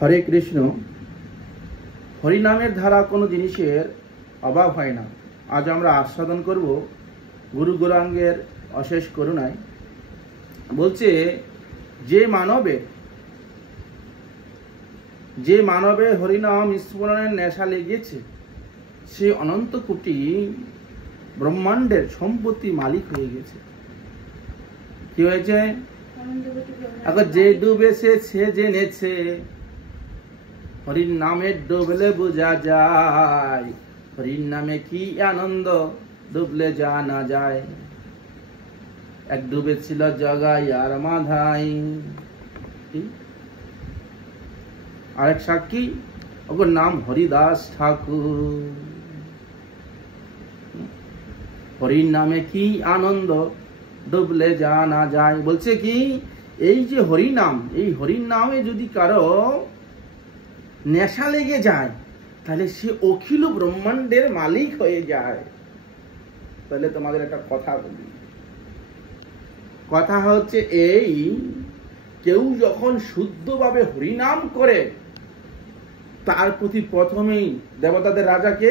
হরে কৃষ্ণ। হরিনামের ধারা কোনো জিনিসের অভাব হয় না। আজ আমরা আস্বাদন করব গুরু গৌরাঙ্গের অশেষ করুণায়। বলছে যে মানবে হরিনাম স্মরণের নেশা লেগেছে সে অনন্ত কোটি ব্রহ্মাণ্ডের সম্পত্তি মালিক হয়ে গেছে। কি হয়েছে? এখন যে ডুবেছে সে জেনেছে, হরির নামে ডুবলে বোঝা যায়, হরির নামে কি আনন্দ ডুবলে জানা যায়। এক ডুবেছিল জগাই আর মাধাই, আরেক সাক্ষী ওর নাম হরিদাস ঠাকুর। হরির নামে কি আনন্দ ডুবলে জানা যায়। বলছে কি, এই যে হরিনাম, এই হরির নামে যদি কারো নেশা লেগে যায় তাহলে সে অখিল ব্রহ্মাণ্ডের মালিক হয়ে যায়। তাহলে তোমাদের একটা কথা বলি, কথা হচ্ছে এই, কেউ যখন শুদ্ধভাবে হরিনাম করে তার প্রতি প্রথমেই দেবতাদের রাজাকে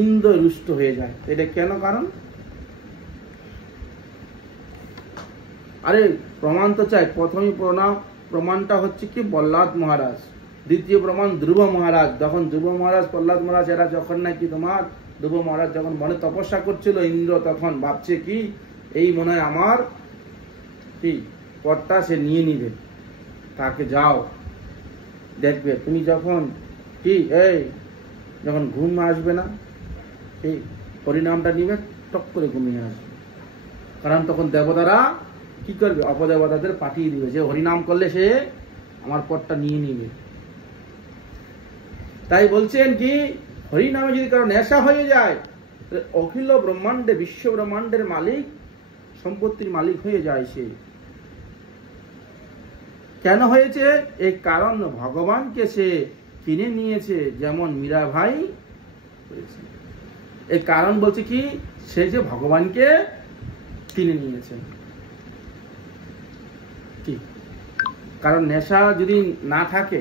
ইন্দ্র রুষ্ট হয়ে যায়। এটা কেন? কারণ আরে প্রমাণ তো চাই। প্রথমে প্রমাণটা হচ্ছে কি, প্রহ্লাদ মহারাজ। দ্বিতীয় প্রমাণ ধ্রুব মহারাজ। যখন ধ্রুব মহারাজ, প্রহ্লাদ মহারাজ এরা যখন নাকি তোমার ধ্রুব মহারাজ যখন মনে তপস্যা করছিল, ইন্দ্র তখন ভাবছে কি, এই মনে হয় আমার কি পদটা সে নিয়ে নিবে, তাকে যাও দেখবে তুমি যখন কি এই যখন ঘুম আসবে না, এই হরিনামটা নিবে, টক করে ঘুমিয়ে আসবে। কারণ তখন দেবতারা কি করবে, অপদেবতাদের পাঠিয়ে দিবে যে হরিনাম করলে সে আমার পদটা নিয়ে নিবে। তাই বলছেন কি, হরিনামে যদি কারো নেশা হয়ে যায় অখিল ব্রহ্মাণ্ডে, বিশ্ব ব্রহ্মাণ্ডের মালিক, সম্পত্তির মালিক হয়ে যায় সে। কেন হয়েছে? এই কারণ ভগবানকে সে কিনে নিয়েছে, যেমন মীরা ভাই হয়েছে। এই কারণ বলছে কি, সে যে ভগবানকে কিনে নিয়েছে। কি কারণ নেশা যদি না থাকে,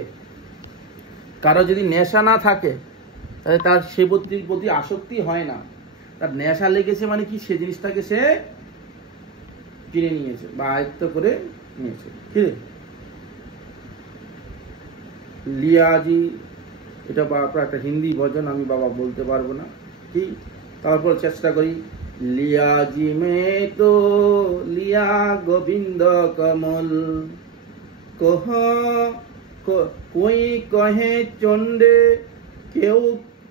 কারো যদি নেশা না থাকে তাহলে তার সে প্রতি আসক্তি হয় না। তার নেশা লেগেছে মানে কি, সে জিনিসটাকে সে কিনে নিয়েছে বা আয়ত্ত করে নিয়েছে। কি লিয়াজি, এটা বাবা একটা হিন্দি ভার্সন, আমি বাবা বলতে পারবো না। কি তারপর চেষ্টা করি। লিয়াজি মে তো লিয়া গোবিন্দ কমল, কহ কোই কহে চন্ডে, কেউ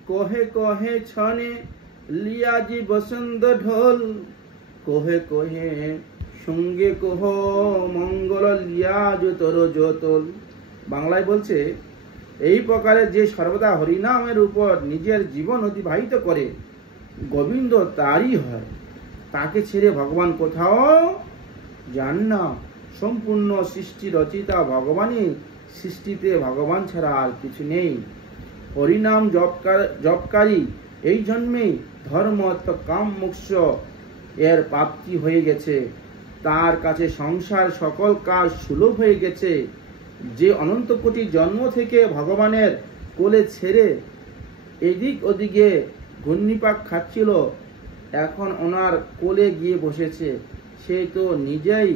কহে কহে ছনে, লিয়াজি বসন্ত ঢোল, কহে কহে সঙ্গে কহ মঙ্গল, লিয়াজ তোর জোতল। বাংলায় বলছে, এই প্রকারে যে সর্বদা হরিনামের উপর নিজের জীবন অতিবাহিত করে গোবিন্দ তারই হয়, তাকে ছেড়ে ভগবান কোথাও যান না। সম্পূর্ণ সৃষ্টি রচিতা ভগবানই, সৃষ্টিতে ভগবান ছাড়া আর কিছু নেই। হরিনাম জপকারী এই জন্মেই ধর্ম কাম মোক্ষ এর প্রাপ্তি হয়ে গেছে। তার কাছে সংসার সকল কাজ সুলভ হয়ে গেছে। যে অনন্ত কোটি জন্ম থেকে ভগবানের কোলে ছেড়ে এদিক ওদিকে ঘূর্ণিপাক খাচ্ছিল, এখন ওনার কোলে গিয়ে বসেছে। সে তো নিজেই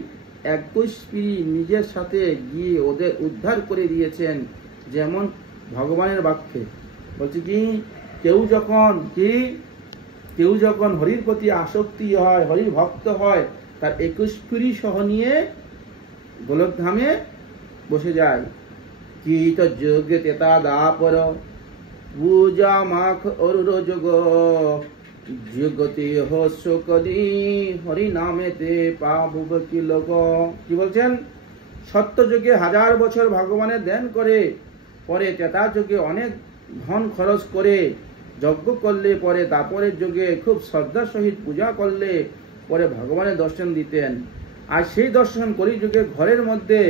একস্পিরি নিজের সাথে গিয়ে ওদের উদ্ধার করে দিয়েছেন। যেমন ভগবানের বাক্যে বলছে কি, কেউ যখন হরির প্রতি আসক্তি হয়, হরির ভক্ত হয়, তার একস্পিরি সহ নিয়ে গোলকধামে বসে যায়। কি তো যোগ্য তেতা দাপর পূজা মাখ অরুর যোগ, জগতে হরি হরি নামেতে পাবুব কি লোক। কি বলছেন? সত্য যুগে 1000 বছর ভগবানের ধ্যান করে, পরে তেতা যুগে অনেক ধন খরচ করে যজ্ঞ করলে, পরে দাপরের যুগে খুব শ্রদ্ধার সহিত পূজা করলে পরে ভগবানের দর্শন দিতেন। আর সেই দর্শন কলিযুগে ঘরের মধ্যে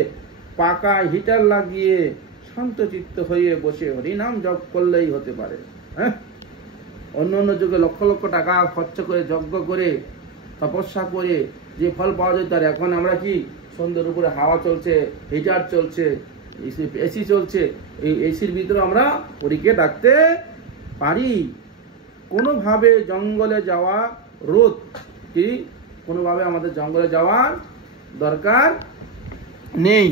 পাকা হিটার লাগিয়ে শান্তচিত্ত হয়ে বসে হরিনাম জপ করলেই হতে পারে। হ্যাঁ, অন্য যুগে লক্ষ লক্ষ টাকা খরচ করে যজ্ঞ করে তপস্যা করে যে ফল পাওয়া যেত, আর এখন আমরা কি সুন্দর উপরে হাওয়া চলছে, হিটার চলছে, এসি চলছে, এই এসির ভিতরে আমরা পরীকে ডাকতে পারি। কোনোভাবে জঙ্গলে যাওয়া রোধ কি, কোনোভাবে আমাদের জঙ্গলে যাওয়ার দরকার নেই।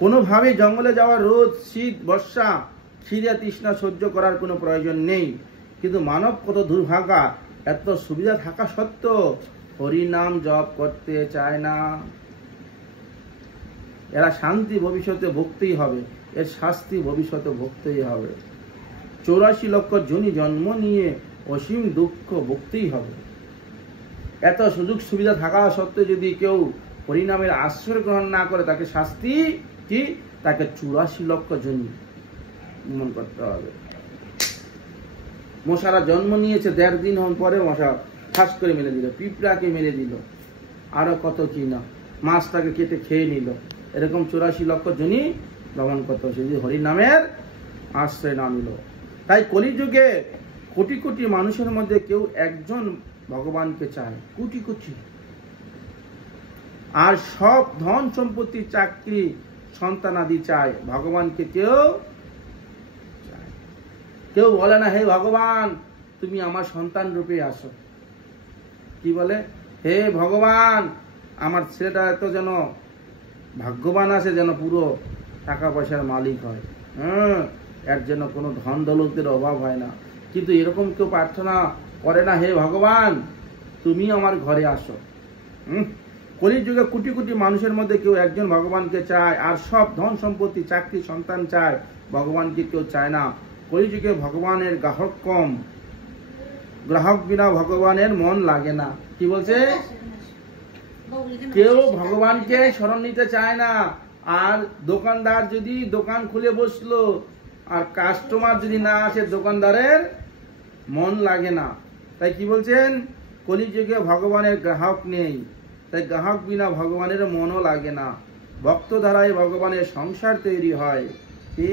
কোনোভাবে জঙ্গলে যাওয়ার রোদ, শীত, বর্ষা, খিদে তৃষ্ণা সহ্য করার কোনো প্রয়োজন নেই। কিন্তু মানব কত দুর্ভাগা, এত সুবিধা থাকা সত্ত্বেও হরিনাম জপ করতে চায় না। এরা শান্তি ভবিষ্যতে ভুগতেই হবে, এর শাস্তি ভবিষ্যতে ভুগতেই হবে। 84 লক্ষ জনি জন্ম নিয়ে অসীম দুঃখ ভুগতেই হবে। এত সুযোগ সুবিধা থাকা সত্ত্বেও যদি কেউ হরিনামের আশ্রয় গ্রহণ না করে, তাকে শাস্তি কি, তাকে 84 লক্ষ জনি মন করতে হবে। মশারা জন্ম নিয়েছে, 1.5 দিন পরে মশা ঠাস করে মেরে দিল, পিঁপড়াকে মেরে দিল, আরো কত কি না, মাছটাকে কেটে খেয়ে নিল। এরকম 84 লক্ষ জনি ভ্রমণ করতে হবে যদি হরিনামের আশ্রয় না নিল। তাই কলিযুগে কোটি কোটি মানুষের মধ্যে কেউ একজন ভগবানকে চায়, কোটি কোটি। আর সব ধন সম্পত্তি, চাকরি, সন্তান আদি চায়, ভগবানকে কেউ চায়। কেউ বলে না, হে ভগবান তুমি আমার সন্তান রূপে আসো। কি বলে, হে ভগবান আমার ছেলেটা এত যেন ভাগ্যবান আছে, যেন পুরো টাকা পয়সার মালিক হয়, এর জন্য কোনো ধন দৌলতের অভাব হয় না। কিন্তু এরকম কেউ প্রার্থনা করে না, হে ভগবান তুমি আমার ঘরে আসো। কলিযুগে কোটি কোটি মানুষের মধ্যে কেউ একজন ভগবানকে চায়, আর সব ধন সম্পত্তি, চাকরি, সন্তান চায়, ভগবানকে কেউ চায় না। কলিযুগে ভগবানের গ্রাহক কম, গ্রাহক বিনা ভগবানের মন লাগে না। কি বলছে, কেউ ভগবানকে শরণ নিতে চায় না। আর দোকানদার যদি দোকান খুলে বসলো আর কাস্টমার যদি না আসে, দোকানদারের মন লাগে না। তাই কি বলছেন, কলিযুগে ভগবানের গ্রাহক নেই, তাই গ্রাহক বিনা ভগবানের মনও লাগে না। ভক্ত দ্বারাই ভগবানের সংসার তৈরি হয়। কি,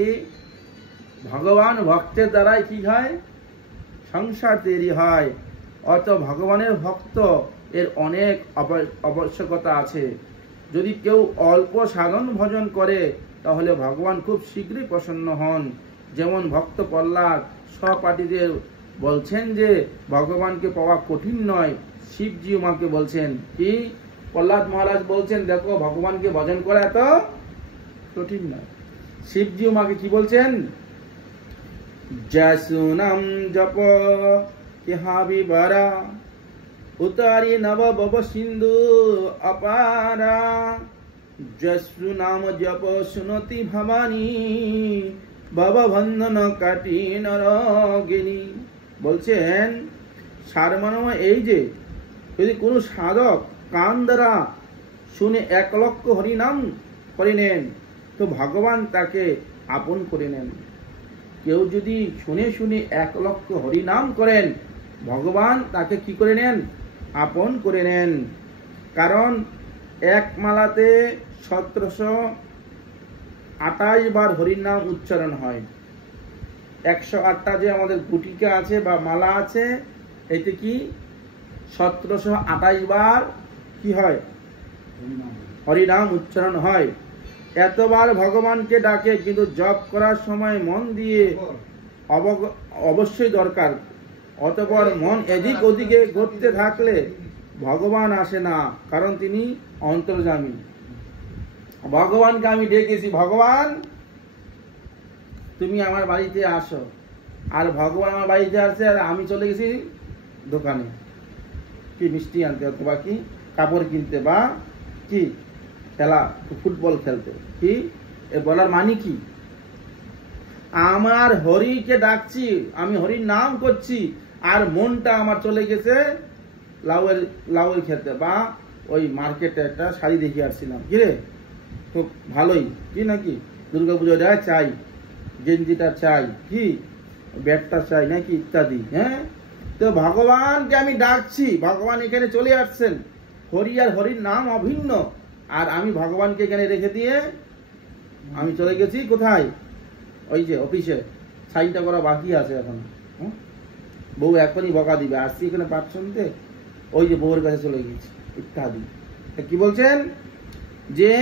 ভগবান ভক্তের দ্বারাই কি হয়, সংসার তৈরি হয়। অত ভগবানের ভক্ত এর অনেক আবশ্যকতা আছে। যদি কেউ অল্প সাধন ভজন করে তাহলে ভগবান খুব শীঘ্রই প্রসন্ন হন। যেমন ভক্ত প্রহ্লাদ সহপাঠীদের বলছেন যে ভগবানকে পাওয়া কঠিন নয়, শিবজি মাকে বলছেন। কি, প্রহ্লাদ মহারাজ বলছেন, দেখো ভগবানকে ভজন করা এত কঠিন নয়। শিবজি মাকে কি বলছেন, জয়সুনাম জপ কেহাবি বারা উতারি নব বব সিন্ধু অপারা, জয়সু নাম জপ শুনতি ভবানী বব বন্ধন কাটি নরগিনী। বলছেন সারমর্ম এই যে যদি কোনো সাধক কান দ্বারা শুনে 1 লক্ষ হরিনাম করে নেন তো ভগবান তাকে আপন করে নেন। কেউ যদি শুনে শুনে 1 লক্ষ হরিনাম করেন, ভগবান তাকে কি করে নেন, আপন করে নেন। কারণ এক মালাতে 1728 বার হরিনাম উচ্চারণ হয়। 108টা যে আমাদের গুটিকা আছে বা মালা আছে, এতে কি 1728 বার কি হয়, হরিনাম উচ্চারণ হয়। এতবার ভগবানকে ডাকে, কিন্তু জপ করার সময় মন দিয়ে অবশ্যই দরকার। অতঃপর মন এদিক ওদিকে ঘুরতে থাকলে ভগবান আসে না, কারণ তিনি অন্তর্যামী। ভগবানকে আমি ডেকেছি, ভগবান তুমি আমার বাড়িতে আসো, আর ভগবান আমার বাড়িতে আসছে আর আমি চলে গেছি দোকানে কি মিষ্টি আনতে অথবা কি কাপড় কিনতে বা কি খেলা ফুটবল খেলতে। কি এ বলার মানে কি, আমার হরিকে ডাকছি, আমি হরির নাম করছি, আর মনটা আমার চলে গেছে লাউয়ের খেতে বা ওই মার্কেটে একটা শাড়ি দেখে আসছিলাম, কি রে খুব ভালোই, কি নাকি দুর্গাপুজোটা চাই, গেঞ্জিটা চাই, কি ব্যাগটা চাই নাকি ইত্যাদি। হ্যাঁ, তো ভগবানকে আমি ডাকছি, ভগবান এখানে চলে আসছেন, হরি আর হরির নাম অভিন্ন, আর আমি ভগবানকে এখানে রেখে দিয়ে আমি চলে গেছি কোথায়, ওই যে অফিসে সাইনটা করা বাকি আছে এখন। বউ এখনই বকা দিবে, আসছি এখানে পাঠ শুনতে, ওই যে বউয়ের কাছে চলে গেছি। ইত্যাদি। কি বলছেন যে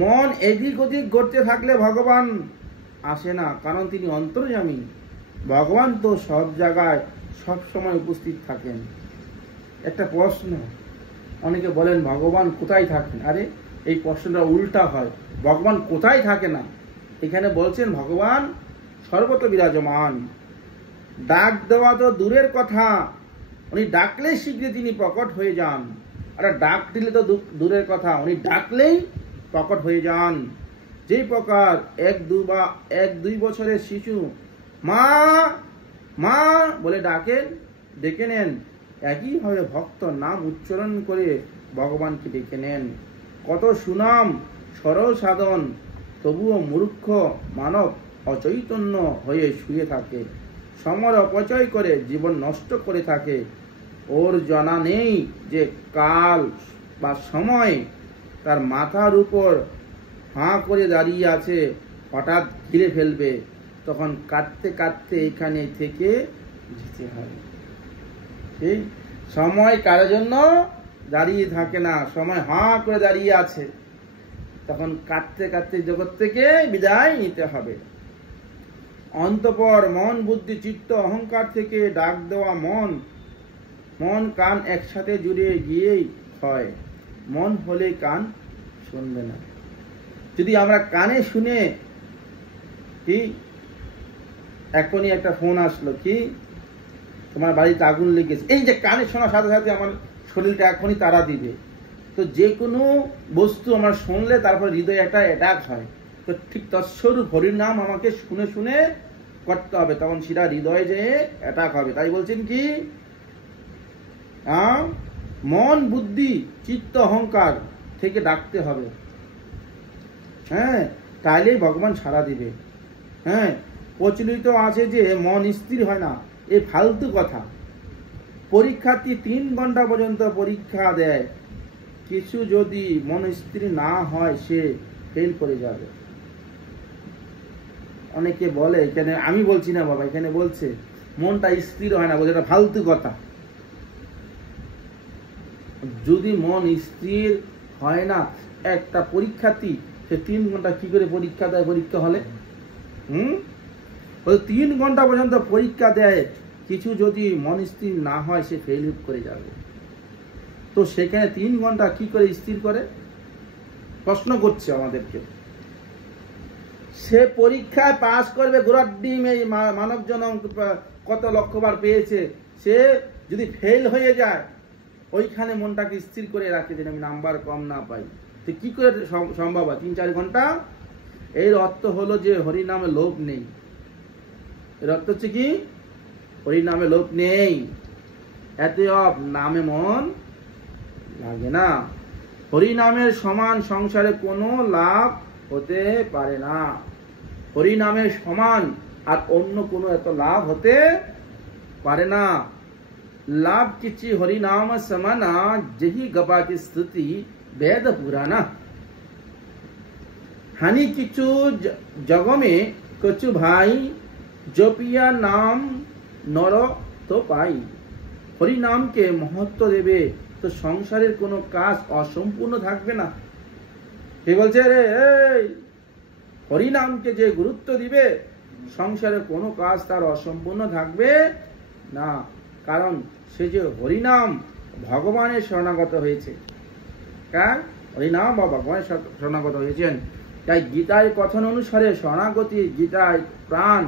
মন এদিক ওদিক করতে থাকলে ভগবান আসে না, কারণ তিনি অন্তর্যামী। ভগবান তো সব জায়গায় সব সময় উপস্থিত থাকেন। একটা প্রশ্ন, অনেকে বলেন ভগবান কোথায় থাকেন? আরে এই প্রশ্নটা উল্টা হয়, ভগবান কোথায় থাকে না, এখানে বলছেন ভগবান সর্বত্র বিরাজমান। ডাক দেওয়া তো দূরের কথা, উনি ডাকলেই শীঘ্রই তিনি প্রকট হয়ে যান। আর ডাক দিলে তো দূরের কথা, উনি ডাকলেই প্রকট হয়ে যান। যেই প্রকার এক দুই বছরের শিশু মা মা বলে ডাকেন, ডেকে নেন, একইভাবে ভক্ত নাম উচ্চারণ করে ভগবানকে ডেকে নেন। কত সুনাম সরল সাধন, তবুও মূর্খ মানব অচৈতন্য হয়ে শুয়ে থাকে, সময় অপচয় করে জীবন নষ্ট করে থাকে। ওর জানা নেই যে কাল বা সময় তার মাথার উপর হাঁ করে দাঁড়িয়ে আছে, হঠাৎ ঘিরে ফেলবে, তখন কাঁদতে কাঁদতে এখানে থেকে যেতে হবে। ঠিক সময় কারোর জন্য দাঁড়িয়ে থাকে না, সময় হাঁ করে দাঁড়িয়ে আছে, তখন কাঁদতে কাঁদতে জগৎ থেকে বিদায় নিতে হবে। অন্তঃপর মন বুদ্ধি চিত্ত অহংকার থেকে ডাক দেওয়া মন কান একসাথে জুড়ে গিয়েই হয়। মন হলে কান শুনবে না। যদি আমরা কানে শুনে, কি এখনই একটা ফোন আসলো, কি তোমার বাড়িতে আগুন লেগেছে, এই যে কানে শোনার সাথে সাথে আমার শরীরটা এখনই তাড়া দিবে। তো যে কোনো বস্তু আমার শুনলে তারপর হৃদয়ে একটা অ্যাটাক হয়। তো ঠিক তৎস্বরূপ হরির নাম আমাকে শুনে শুনে করতে হবে, তখন সেটা হৃদয়ে যে অ্যাটাক হবে। তাই বলছেন কি মন বুদ্ধি চিত্ত অহংকার থেকে ডাকতে হবে। হ্যাঁ, তাইলেই ভগবান সাড়া দিবে। হ্যাঁ, প্রচলিত আছে যে মন স্থির হয় না, এ ফালতু কথা। পরীক্ষার্থী 3 ঘন্টা পর্যন্ত পরীক্ষা দেয়, কিছু যদি মন স্থির না হয় সে ফেল করে যাবে। অনেকে বলে, এখানে আমি বলছি না বাবা, এখানে বলছে মনটা স্থির হয় না, বলছে এটা ফালতু কথা। যদি মন স্থির হয় না, একটা পরীক্ষার্থী সে 3 ঘন্টা কি করে পরীক্ষা দেয়? পরীক্ষা হলে 3 ঘন্টা পর্যন্ত পরীক্ষা দেয়, কিছু যদি মন স্থির না হয় সে ফেল করে যাবে। তো সেখানে 3 ঘন্টা কি করে স্থির করে? প্রশ্ন করছে আমাদেরকে। সে পরীক্ষায় পাস করবে, ঘোড়ার ডিম এই মানব জনম কত লক্ষবার পেয়েছে, সে যদি ফেল হয়ে যায় ওইখানে মনটাকে স্থির করে রাখে যে আমি নাম্বার কম না পাই, তো কি করে সম্ভব হয় 3-4 ঘন্টা? এর অর্থ হলো যে হরি নামে লোভ নেই। এর অর্থ হচ্ছে কি হরি নামে লোভ নেই, এতএব নামে মন লাগে না। হরি নামের সমান সংসারে কোনো লাভ হতে পারে না। হরি নামের সমান আর অন্য কোনো এত লাভ হতে পারে না। লাভ কিছি হরি নাম সমানা, যেহি গবা কি স্তুতি বেদ পুরানা। হানি কিছু জগমে কচু ভাই, জপিয়া নাম নর তো পাই। হরি নামকে মহত্ব দেবে তো সংসারের কোনো কাজ অসম্পূর্ণ থাকবে না। কে বলছে রে, এই হরি নামকে যে গুরুত্ব দিবে সংসারের কোনো কাজ তার অসম্পূর্ণ থাকবে না, কারণ সে যে হরিনাম ভগবানের শরণাগত হয়েছে। কার? হরিনাম বা ভগবানের শরণাগত হয়েছেন। তাই গীতায় কথন অনুসারে শরণাগতি গীতায় প্রাণ।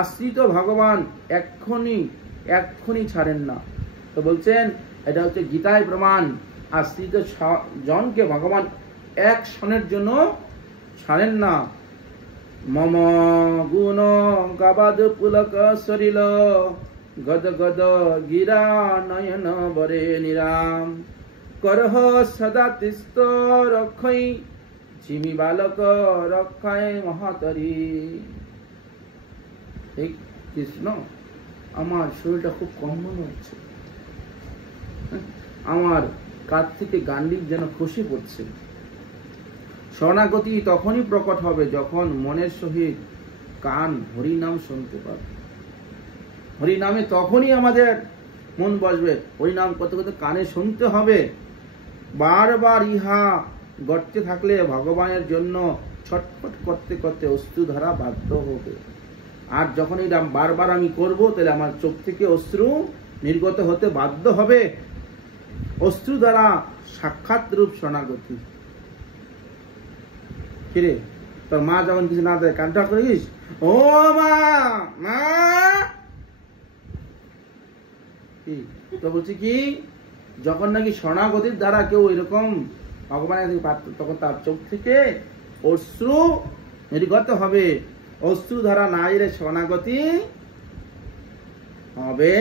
আশ্রিত ভগবান এক্ষুনি ছাড়েন না। তো বলছেন এটা হচ্ছে গীতায় প্রমাণ, আশ্রিত জনকে ভগবান এক ক্ষণের জন্য ছাড়েন না। মম গুণ গাবাদ পুলক সরিল, গদ গদ গিরা নয়ন বরে নিরাম। করহ সদা তিস্ত রক্ষই, ঝিমি বালক রক্ষায় মহাতরী। এই কৃষ্ণ, আমার শরীরটা খুব কম মনে হচ্ছে, আমার কাছ থেকে গান্ডিব যেন খসে পড়ছে। শরণাগতি তখনই প্রকট হবে যখন মনের সহিত কান হরিনাম শুনতে পাবে। হরিনামে তখনই আমাদের মন বসবে, ওই নাম করতে করতে কানে শুনতে হবে। বারবার ইহা গড়তে থাকলে ভগবানের জন্য ছটফট করতে করতে অশ্রু ধারা বাধ্য হবে। আর যখন এই নাম বারবার আমি করব, তাহলে আমার চোখ থেকে অশ্রু নির্গত হতে বাধ্য হবে। অশ্রু দ্বারা সাক্ষাৎ রূপ শরণাগতি। কিরে, তোর মা যখন কিছু না দেয় কান্না করিস, ও মা মা, তো বলছি কি, যখন নাকি শরণাগতির দ্বারা কেউ এরকম ভগবানের পাত্র, তখন তার চোখ থেকে অশ্রু নির্গত হবে। অশ্রু ধারা না এলে শরণাগতি হবে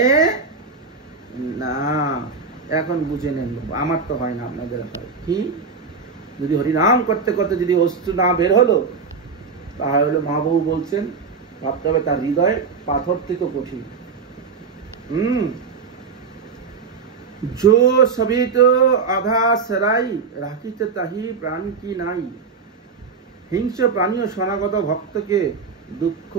না। এখন বুঝে নেন, আমার তো হয় না, আপনাদের হয় কি? যদি হরিনাম করতে করতে যদি অশ্রু না বের হলো, তাহলে মহাপ্রভু বলছেন ভাবতে হবে তার হৃদয় পাথর থেকে কঠিন। जो सभी तो आधा सराई राखित ताही प्राण की नाई। হিংস্র প্রাণীও শরণাগত ভক্তকে দুঃখ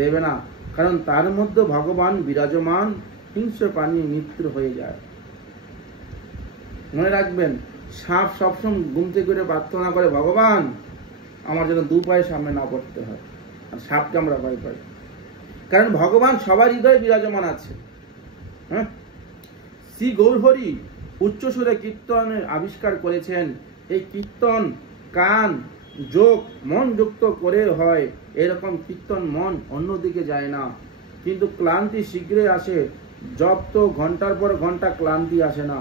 দেবে না, কারণ তার মধ্যে ভগবান বিরাজমান। হিংস্র প্রাণী মৃত্যু হয়ে যায়। মনে রাখবেন, সাপ সবসময় ঘুম থেকে করে প্রার্থনা করে, ভগবান আমার যেন দু পায়ে সামনে না পড়তে হয়। আর সাপকে আমরা ভয় পাই, কারণ ভগবান সবার হৃদয়ে বিরাজমান আছে। হ্যাঁ, শ্রী গৌরহরি উচ্চস্বরে কীর্তনের আবিষ্কার করেছেন। এই কীর্তন কান, যোগ, মন যুক্ত করে হয়। এরকম কীর্তন মন অন্যদিকে যায় না, কিন্তু ক্লান্তি শীঘ্রই আসে। জপ তো ঘন্টার পর ঘন্টা ক্লান্তি আসে না।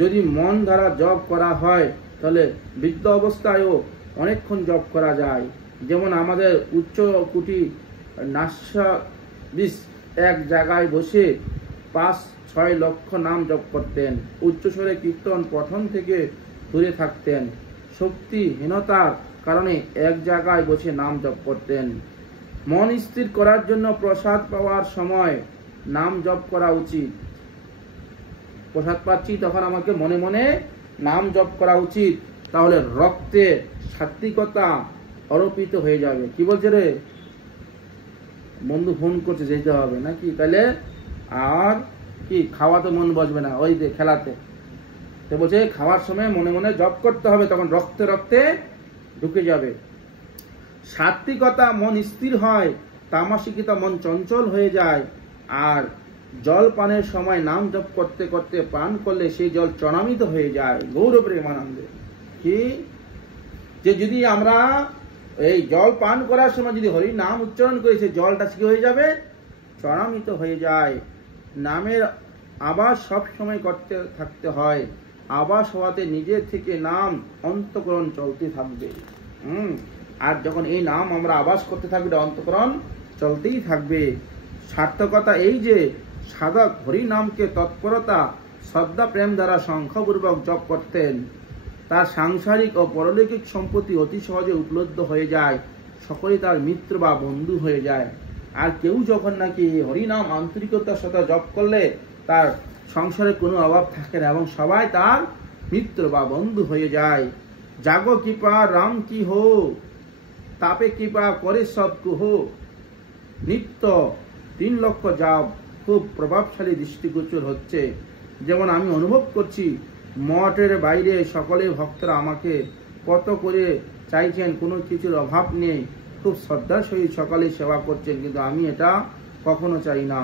যদি মন দ্বারা জপ করা হয়, তাহলে বৃদ্ধ অবস্থায়ও অনেকক্ষণ জপ করা যায়। যেমন আমাদের উচ্চ কুটি নাস্যাদিস এক জায়গায় বসে 5-6 লক্ষ নাম জপ করতেন। উচ্চস্বরে কীর্তন পঠন থেকে দূরে থাকতেন। শক্তিহীনতার কারণে এক জায়গায় বসে নাম জপ করতেন। মন স্থির করার জন্য প্রসাদ পাওয়ার সময় নাম জপ করা উচিত। প্রসাদ পাচ্ছি, তখন আমাকে মনে মনে নাম জপ করা উচিত। তাহলে রক্তে সাত্বিকতা অর্পিত হয়ে যাবে। কি বলছে রে বন্ধু, ফোন করছে, যেতে হবে নাকি? তাহলে আর কি খাওয়াতে মন বসবে না, ওই যে খেলাতে। তো বলছে খাওয়ার সময় মনে মনে জপ করতে হবে, তখন রক্তে রক্তে ঢুকে যাবে। সাত্বিকতা মন স্থির হয়, তামাসিকতা মন চঞ্চল হয়ে যায়। আর জল পানের সময় নাম জপ করতে করতে পান করলে সেই জল চরণামিত হয়ে যায় গৌর প্রেমানন্দে। কি যে যদি আমরা এই জল পান করার সময় যদি হরি নাম উচ্চারণ করি, সেই জলটা কি হয়ে যাবে? চরণামিত হয়ে যায়। নামের আবাস সব সময় করতে থাকতে হয়। আবাস হওয়াতে নিজে থেকে নাম অন্তঃকরণ চলতে থাকবে। আর যখন এই নাম আমরা আবাস করতে থাকবে, অন্তঃকরণ চলতেই থাকবে। সার্থকতা এই যে সাধক হরি নামকে তৎপরতা, শ্রদ্ধা, প্রেম দ্বারা সংখ্যাপূর্বক জপ করতেন। তার সাংসারিক ও পরলৌকিক সম্পত্তি অতি সহজে উপলব্ধ হয়ে যায়। সকলে তার মিত্র বা বন্ধু হয়ে যায়। আর কেউ যখন নাকি হরিনাম আন্তরিকতার সাথে জপ করলে তার সংসারে কোনো অভাব থাকে না এবং সবাই তার মিত্র বা বন্ধু হয়ে যায়। জাগো কৃপা রাম কি হো, তাপে কৃপা করে সব কুহো। নিত্য 3 লক্ষ জাপ খুব প্রভাবশালী দৃষ্টিগোচর হচ্ছে। যেমন আমি অনুভব করছি, মঠের বাইরে সকলে ভক্তরা আমাকে কত করে চাইছেন, কোনো কিছুর অভাব নেই, খুব শ্রদ্ধার সহিত সকালে সেবা করছেন, কিন্তু আমি এটা কখনো চাই না।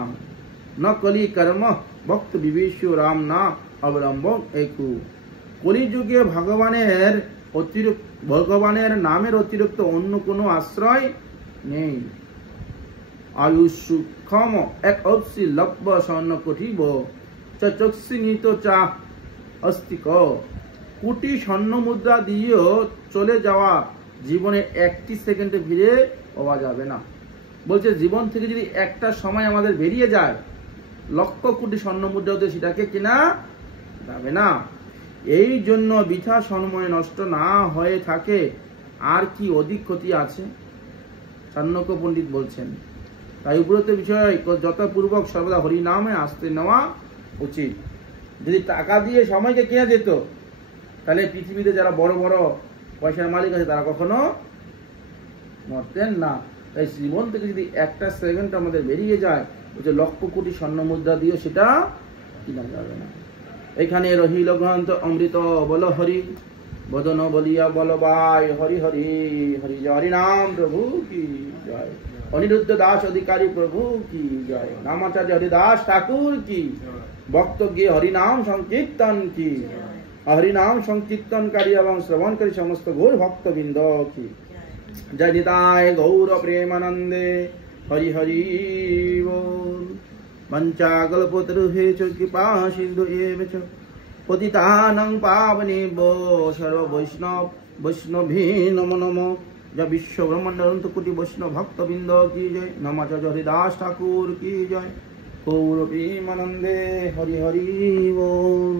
ন কলি কর্ম ভক্ত বিবেশু রাম না অবলম্বন একু। কলিযুগে ভগবানের নামের অতিরিক্ত অন্য কোনো আশ্রয় নেই। আয়ুষ সুক্ষম এক অবসি লব্য স্বর্ণ কঠিব চক্ষি নিত চা অস্তিক। কোটি স্বর্ণ মুদ্রা দিয়েও চলে যাওয়া জীবনে 1টি সেকেন্ডে ফিরে পাওয়া যাবে না। বলছে জীবন থেকে যদি একটা সময় আমাদের বেরিয়ে যায়, লক্ষ কোটি স্বর্ণ মুদ্রা দিয়ে সেটাকে কেনা যাবে না। এই জন্য বৃথা সময় নষ্ট না হয়ে থাকে আর কি অধিক ক্ষতি আছে? চাণক্য পণ্ডিত বলছেন। তাই উপরোক্ত বিষয় যথাপূর্বক সর্বদা হরিনামে আসতে নেওয়া উচিত। যদি টাকা দিয়ে সময়কে কেনা যেত, তাহলে পৃথিবীতে যারা বড় বড় পয়সার মালিক আছে তারা কখনো মরতেন না। তাই জীবন থেকে যদি একটা সেকেন্ড আমাদের বেরিয়ে যায়, ওই যে লক্ষ কোটি স্বর্ণ মুদ্রা দিয়েও সেটা কিনা যাবে না। এখানে রহিল গ্রন্থ অমৃত বল হরি, বদন বলিয়া বলবাই হরি হরি হরি জয়। হরি নাম প্রভু কি জয়। অনিরুদ্ধ দাস অধিকারী প্রভু কি জয়। নামাচার্য হরিদাস ঠাকুর কি। ভক্ত গিয়ে হরিনাম সংকীর্তন কি। হরিনাম সংকীর্তনকারী এবং শ্রবণকারী সমস্ত গৌর ভক্তবৃন্দ কি জয়। নিতাই গৌর প্রেমানন্দে হরি হরি बोल। वंचाकल्पतरुभ्यश्च कृपा सिन्धु एव च पतितानां पावनेभ्यो सर्ववैष्णवेभ्यो नमो नमो। जय विश्व ब्रह्मांड अनंत कोटि वैष्णव भक्तवृंद की जय। नमाचार्य हरिदास ठाकुर की जय। गौर प्रेमानंदे हरि हरि बोल।